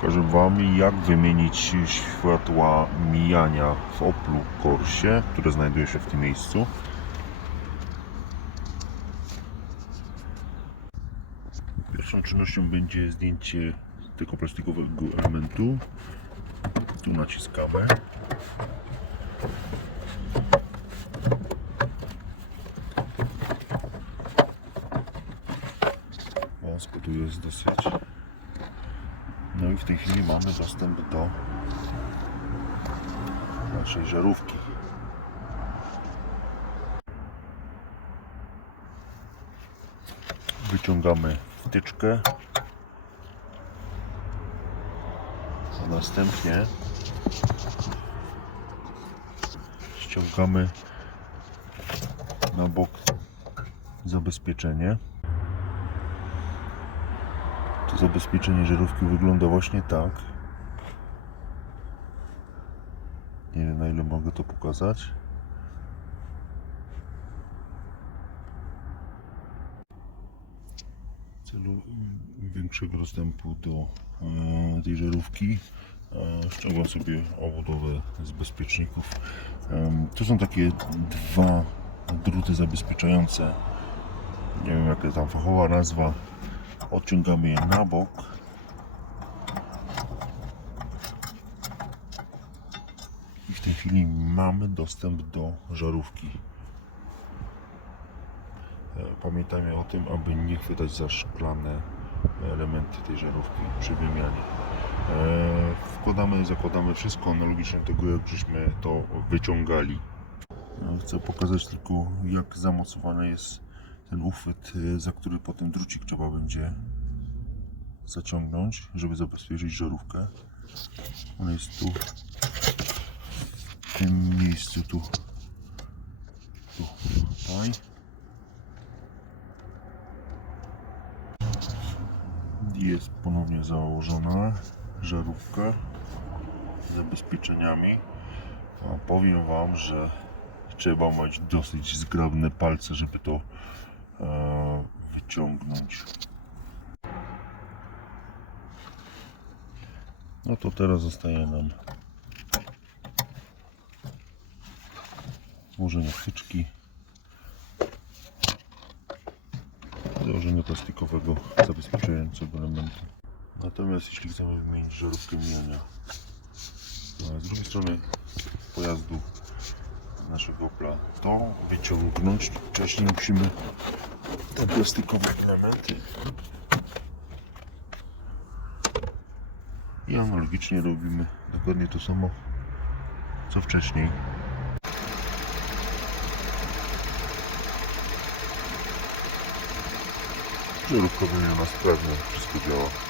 Pokażę Wam jak wymienić światła mijania w Oplu Corsie, które znajduje się w tym miejscu. Pierwszą czynnością będzie zdjęcie tego plastikowego elementu. Tu naciskamy. Wąsko tu jest dosyć. No i w tej chwili mamy dostęp do naszej żarówki. Wyciągamy wtyczkę. A następnie ściągamy na bok zabezpieczenie. To zabezpieczenie żarówki wygląda właśnie tak. Nie wiem na ile mogę to pokazać. W celu większego dostępu do e, tej żarówki e, ściągam sobie obudowę z bezpieczników. To są takie dwa druty zabezpieczające. Nie wiem jaka tam fachowa nazwa odciągamy je na bok. I w tej chwili mamy dostęp do żarówki. E, Pamiętajmy o tym, aby nie chwytać za szklane elementy tej żarówki przy wymianie. E, Wkładamy, zakładamy wszystko analogicznie do tego, jak żeśmy to wyciągali. E, Chcę pokazać tylko, jak zamocowany jest ten uchwyt, y, za który potem drucik trzeba będzie zaciągnąć, żeby zabezpieczyć żarówkę. On jest tu, w tym miejscu, tu, tu, tutaj. Jest ponownie założona żarówka z zabezpieczeniami. A powiem Wam, że trzeba mieć dosyć zgrabne palce, żeby to wyciągnąć. No to teraz zostaje nam włożenie wtyczki, założenie plastikowego zabezpieczającego elementu. Natomiast jeśli chcemy wymienić żarówkę mijania e, z drugiej strony pojazdu naszego Opla, to wyciągnąć. Wcześniej musimy te plastikowe elementy. I analogicznie robimy dokładnie to samo co wcześniej. Żarówka wymieniona sprawnie, wszystko działa